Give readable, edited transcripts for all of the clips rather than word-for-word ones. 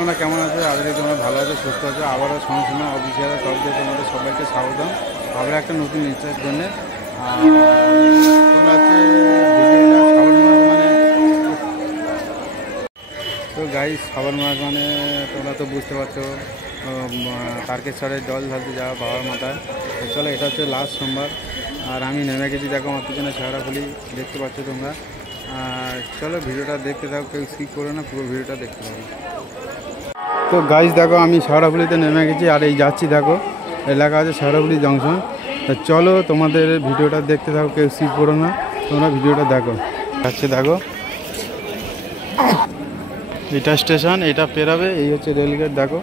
তোমরা কেমন আছো? আজকে তোমরা ভালো আছো, সুস্থ আছো? আবারও সংশোধন অফিসিয়াল তরফ দিয়ে তোমাদের সবাইকে স্বাগতম আবার একটা নতুন নিশ্চয়ের জন্যে। তোমরা হচ্ছে ভিডিওটা শ্রাবণ মাস মানে তো গাইস, শ্রাবণ মাস মানে তোমরা তো বুঝতে পারছো, তারকেশ্বরে জল ঢালতে যাওয়া বাবার মাথায়। তো চলো, এটা হচ্ছে লাস্ট সোমবার আর আমি নেমে গেছি। দেখো আমার পিছনে শেওড়াফুলি দেখতে পাচ্ছ তোমরা। আর চলো ভিডিওটা দেখতে থাকো, কেউ স্কিপ করো না, পুরো ভিডিওটা দেখতে থাকো। তো গাইস দেখো, আমি শেওড়াফুলিতে নেমে গেছি আর এই যাচ্ছি। দেখো এলাকা আছে শেওড়াফুলি জংশন। তো চলো তোমাদের ভিডিওটা দেখতে থাকো, কেউ স্কিপ করো না, তোমরা ভিডিওটা দেখো। যাচ্ছে দেখো, এটা স্টেশন, এটা পেরাবে, এই হচ্ছে রেলগেট। দেখো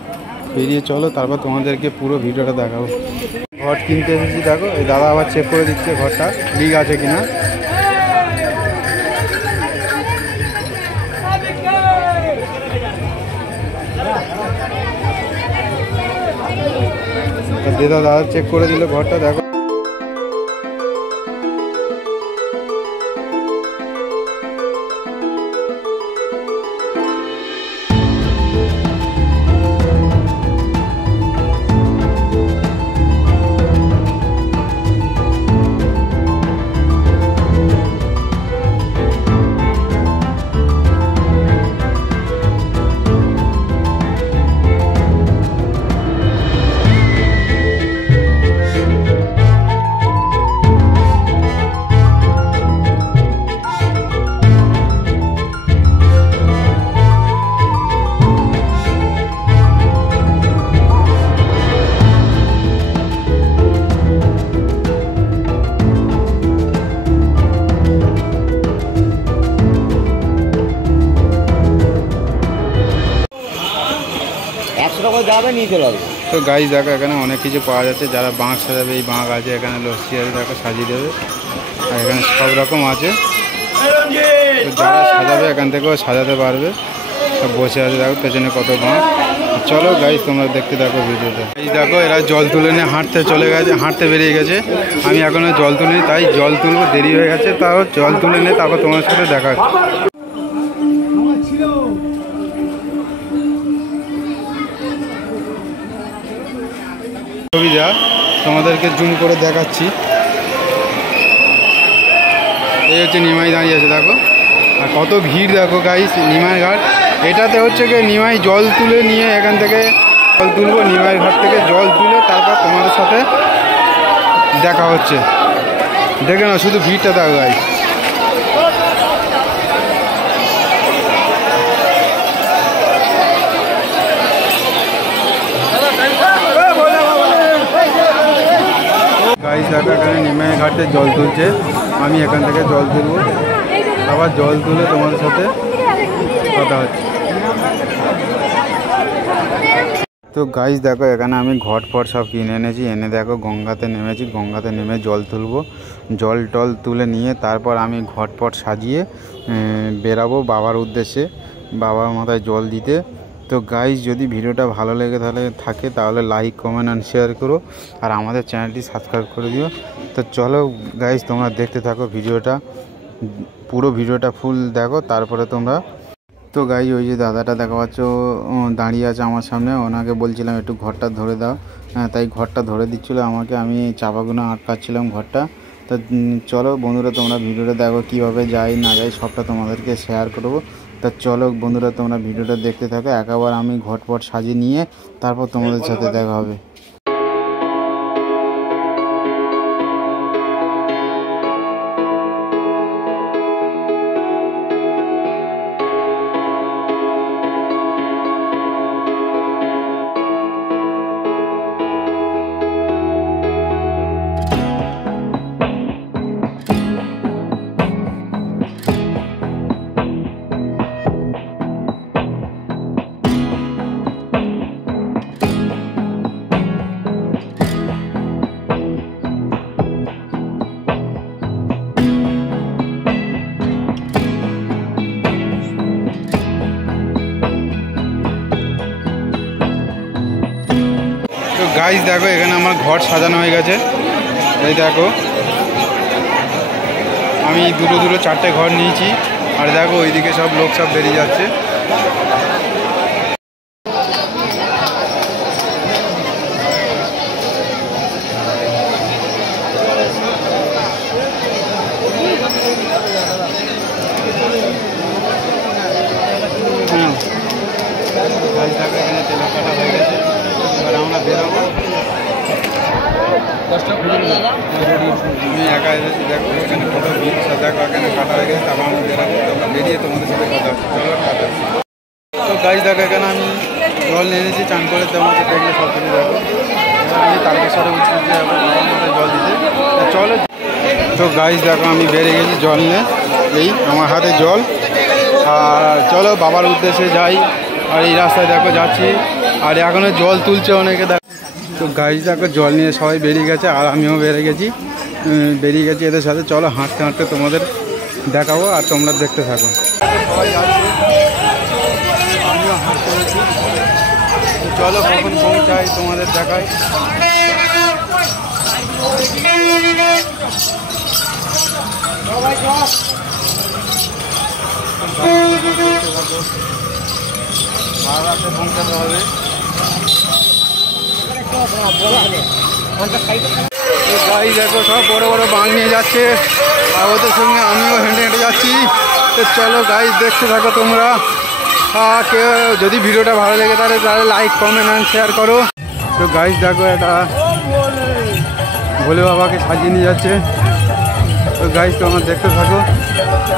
বেরিয়ে চলো, তারপর তোমাদেরকে পুরো ভিডিওটা দেখাবো। ঘট কিনতে এসেছি। দেখো এই দাদা আবার চেক করে দিচ্ছে ঘরটা লিক আছে কিনা। দাদা চেক করে দিল ঘরটা। দেখো যাবে নিয়ে চলে আসবে। তো গাইস দেখো, এখানে অনেক কিছু পাওয়া যাচ্ছে। যারা বাঁক সাজাবে, এই বাঁক আছে, এখানে লস্যি আছে, দেখো সাজিয়ে দেবে। আর এখানে সব রকম আছে, তো যারা সাজাবে এখান থেকেও সাজাতে পারবে। সব বসে আছে, দেখো পেছনে কত বাঁক। চলো গাইস তোমরা দেখতে থাকো ভিডিওটা। এই দেখো এরা জল তুলে নিয়ে হাঁটতে চলে গেছে, হাঁটতে বেরিয়ে গেছে। আমি এখনো জল তুলিনি, তাই জল তুলবো, দেরি হয়ে গেছে। তাও জল তুলে নিয়ে তারপর তোমার সাথে দেখা হচ্ছে। ছবিটা তোমাদেরকে জুম করে দেখাচ্ছি। এই হচ্ছে নিমাই দাঁড়িয়ে আছে, দেখো। আর কত ভিড় দেখো গাইস, নিমাই ঘাট। এটাতে হচ্ছে কি নিমাই জল তুলে নিয়ে এখান থেকে জল তুলবো, নিমাই ঘাট থেকে জল তুলে তারপর তোমাদের সাথে দেখা হচ্ছে। দেখে না, শুধু ভিড়টা দেখো গাইস। গাইস দেখো, এখানে নিমাই ঘাটে জল তুলছে, আমি এখান থেকে জল তুলবো, আবার জল তুলে তোমাদের সাথে কথা হচ্ছে। তো গাইস দেখো, এখানে আমি ঘট ফট সব কিনে এনেছি, এনে দেখো গঙ্গাতে নেমেছি। গঙ্গাতে নেমে জল তুলবো, জল টল তুলে নিয়ে তারপর আমি ঘট ফট সাজিয়ে বেরাবো বাবার উদ্দেশ্যে, বাবার মাথায় জল দিতে। তো গাইস যদি ভিডিওটা ভালো লেগে থাকে তাহলে লাইক কমেন্ট অ্যান্ড শেয়ার করো, আর আমাদের চ্যানেলটি সাবস্ক্রাইব করে দিও। তো চলো গাইস তোমরা দেখতে থাকো ভিডিওটা, পুরো ভিডিওটা ফুল দেখো, তারপরে তোমরা। তো গাইস ওই যে দাদাটা দেখা পাচ্ছ দাঁড়িয়ে আছে আমার সামনে, ওনাকে বলছিলাম একটু ঘরটা ধরে দাও, তাই ঘরটা ধরে দিচ্ছিলো আমাকে, আমি চাপাগুলো আটকাচ্ছিলাম ঘরটা। তো চলো বন্ধুরা তোমরা ভিডিওটা দেখো, কীভাবে যাই না যাই সবটা তোমাদেরকে শেয়ার করবো। তা চলো বন্ধুরা তোমরা ভিডিওটা দেখতে থাকো, একবার আমি ঘটপট সাজিয়ে নিয়ে তারপর তোমাদের সাথে দেখা হবে। গাইস দেখো, এখানে আমার ঘর সাজানো হয়ে গেছে। এই দেখো আমি দুটো দুটো চারটে ঘর নিয়েছি, আর দেখো ওইদিকে সব লোক সব বেরিয়ে যাচ্ছে। গাছ দেখো এখানে তেলের কাটা হয়ে গেছে, এবার আমরা বেরোবো। আমি একা এসেছি, দেখো এখানে ফটো দেখো এখানে কাটা হয়ে গেছে, তারপর আমরা বেরোবো। তোমরা বেরিয়ে তোমাদের সাথে কথা হচ্ছে, চলো টাটা। তো গাছ দেখো এখানে আমি জল নিয়ে এনেছি, চান করে তোমাকে দেখলে সব কিছু দেখো। এবার আমি তারকেশ্বরে উঠতে যাবো বাবার মাথায় জল দিতে, চলো। তো গাছ দেখো আমি বেরিয়ে গেছি জল নিয়ে, এই আমার হাতে জল, আর চলো বাবার উদ্দেশ্যে যাই। আর এই রাস্তায় দেখো যাচ্ছি, আর এখনও জল তুলছে অনেকে দেখো। তো গাছ দেখো জল নিয়ে সবাই বেরিয়ে গেছে, আর আমিও বেরিয়ে গেছি এদের সাথে। চলো হাঁটতে হাঁটতে তোমাদের দেখাবো, আর তোমরা দেখতে থাকো। সবাই যাচ্ছে, আমিও হাঁটতে গেছি। তো চলো কখন পৌঁছাই তোমাদের দেখাই। রাতে পৌঁছাতে হবে। গাড়ি দেখো সব বড় বড় বাঁক নিয়ে যাচ্ছে, আর ওদের সঙ্গে আমিও হেঁটে হেঁটে যাচ্ছি। তো চলো গাইজ দেখতে থাকো তোমরা। কেউ যদি ভিডিওটা ভালো লেগে থাকে তাহলে লাইক কমেন্ট অ্যান্ড শেয়ার করো। তো গাইজ দেখো এটা ভোলে বাবাকে সাজিয়ে নিয়ে যাচ্ছে। তো গাইজ তোমরা দেখতে থাকো,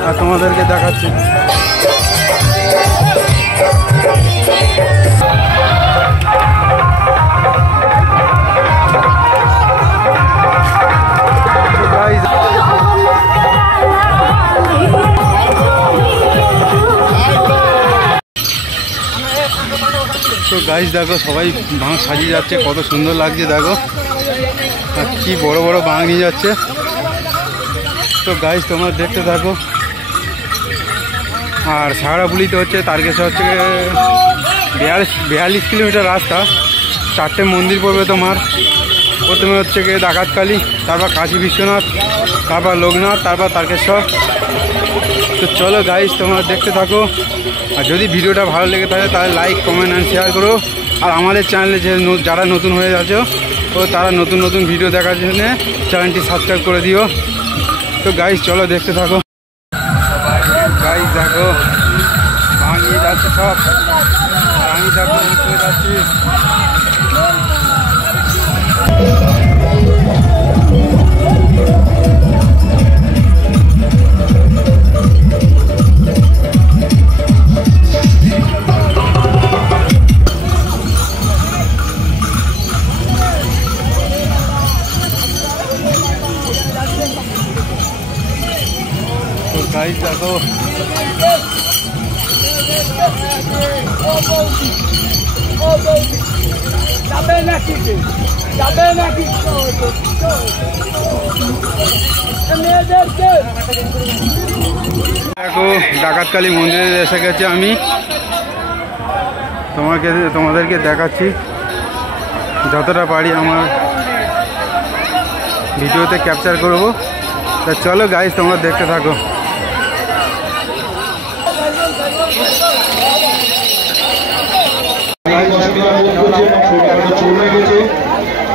আর তোমাদেরকে দেখাচ্ছি। তো গাইজ দেখো সবাই বাঁক সাজিয়ে যাচ্ছে, কত সুন্দর লাগছে দেখো, আর কি বড় বড় বাঁক নিয়ে যাচ্ছে। তো গাইজ তোমরা দেখতে থাকো। আর সাগরাপুলিতে হচ্ছে তারকেশ্বর হচ্ছে 42 কিলোমিটার রাস্তা, 4টে মন্দির পড়বে তোমার। প্রথমে হচ্ছে গিয়ে ডাকাতকালী, তারপর কাশী বিশ্বনাথ, তারপর লোকনাথ, তারপর তারকেশ্বর। তো চলো গাইজ তোমরা দেখতে থাকো, আর যদি ভিডিওটা ভালো লেগে থাকে তাহলে লাইক কমেন্ট অ্যান্ড শেয়ার করো। আর আমাদের চ্যানেলে যারা নতুন হয়ে আছো তো তারা নতুন নতুন ভিডিও দেখার জন্য চ্যানেলটি সাবস্ক্রাইব করে দিও। তো গাইজ চলো দেখতে থাকো। গাইজ দেখো ভাঙিয়ে যাচ্ছে সব, আর আমি দেখো উঠে যাচ্ছি। তো গাইজ দেখো দেখো ডাকাতকালী মন্দিরে এসে গেছে। আমি তোমাদেরকে দেখাচ্ছি যতটা পারি আমার ভিডিওতে ক্যাপচার করব। তা চলো গাইজ তোমরা দেখতে থাকো।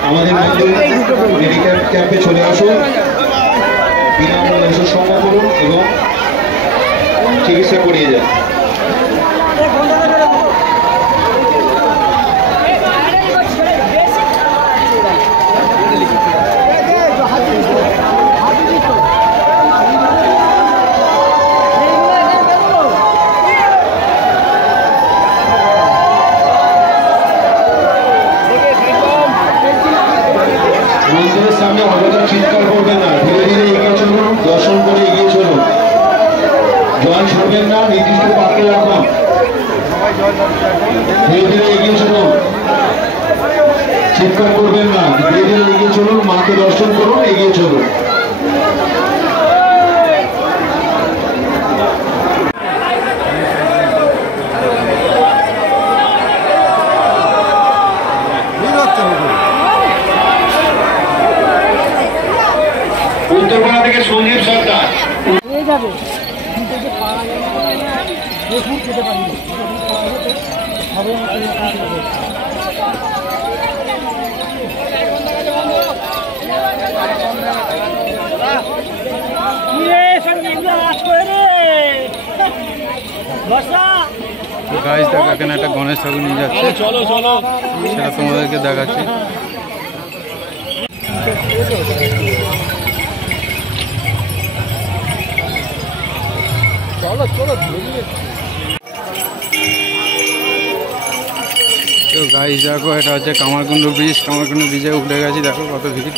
আমাদের মেডিকেল ক্যাম্পে চলে আসুন, বিনামূল্যে এসে সংগ্রহ করুন এবং চিকিৎসা করিয়ে যান। মন্দিরের সামনে অযথা চিৎকার করবেন না, ধীরে ধীরে এগিয়ে চলুন, দর্শন করে এগিয়ে চলুন, জল ছড়বেন না, নির্দিষ্ট পাত্রে রাখুন, ধীরে ধীরে এগিয়ে চলুন, চিৎকার করবেন না, ধীরে ধীরে এগিয়ে চলুন, মাকে দর্শন করুন, এগিয়ে চলুন। উত্তরপাড়া থেকে সঞ্জীব সরকার যাবে গাইস দেখো এখানে একটা গণেশ ঠাকুর নিয়ে যাচ্ছে, সেটা তোমাদেরকে দেখাচ্ছি। তো গাইস দেখো এটা হচ্ছে কামারকুণ্ড ব্রিজ। কামারকুণ্ড ব্রিজে উঠে গেছি, দেখো কত ভিড়।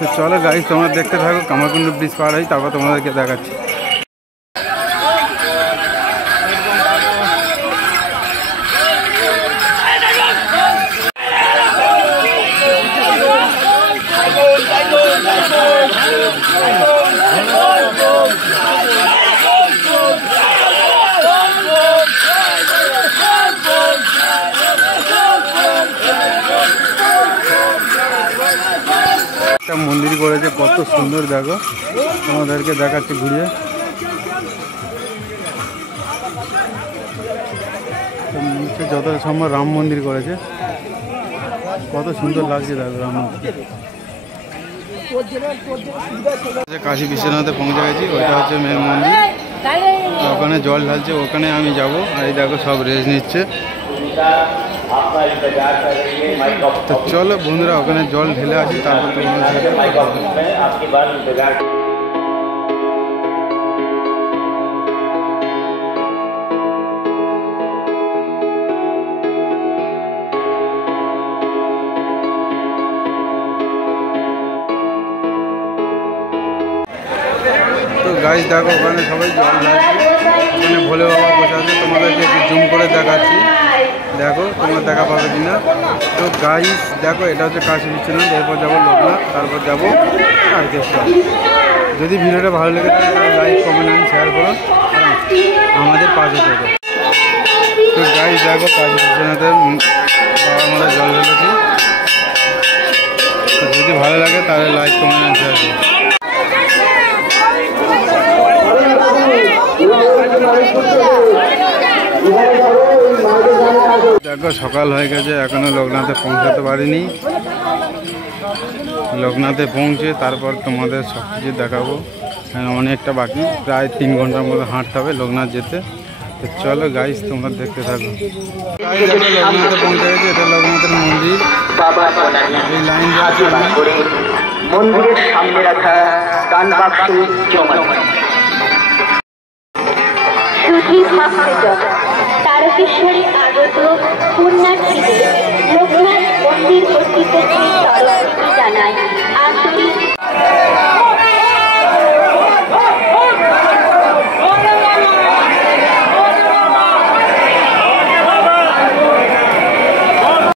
তো চলো গাইস তোমরা দেখতে থাকো, কামারকুণ্ড ব্রিজ পার হয় তারপর তোমাদেরকে দেখাচ্ছি। একটা মন্দির করেছে, কত সুন্দর দেখো, তোমাদেরকে দেখাচ্ছি ঘুরিয়ে। যত সম্ভব রাম মন্দির করেছে, কত সুন্দর লাগছে দেখো রাম মন্দির। কাশী বিশ্বনাথে পৌঁছে গেছি, ওইটা হচ্ছে মেন মন্দির। ওখানে জল ঢালছে, ওখানে আমি যাব। আর এই দেখো সব রেস্ট নিচ্ছে। তো চলো বন্ধুরা ওখানে জল ঢেলে আসি, তারপর তো গাইস দেখো ওখানে সবাই জল ঢালছে, ওখানে ভোলে বাবা বসে আছে। তোমাদেরকে একটু জুম করে দেখাচ্ছি, দেখো তোমরা দেখা পাবে কিনা। তো গাইস দেখো এটা হচ্ছে কাশী বিশ্বনাথ, এরপর যাবো লোকনাথ, তারপর যাবো তারকেশ্বর। যদি ভিডিওটা ভালো লেগে থাকে লাইক কমেন্ট অ্যান্ড শেয়ার করো, আমাদের পাশে থেকো। তো গাইস দেখো কাশী বিশ্বনাথে বাবা আমাদের জল ঢেলেছি। তো যদি ভালো লাগে তাহলে লাইক কমেন্ট অ্যান্ড শেয়ার করো। দেখো সকাল হয়ে গেছে, এখনো লোকনাথে পৌঁছাতে পারিনি। লোকনাথে পৌঁছে তারপর তোমাদের সব কিছু দেখাবো। অনেকটা বাকি, প্রায় 3 ঘন্টার মতো হাঁটতে হবে লোকনাথ যেতে। তো চলো গাইস তোমরা দেখতে থাকো। লোকনাথে পৌঁছে গেছে, এটা লোকনাথের মন্দির। এই লাইন মন্দিরের সামনে রাখা গান বাক্স তারকেশ্বরী আগত পুণ্যার্থীদের লোকনাথ মন্দির কর্তৃপক্ষের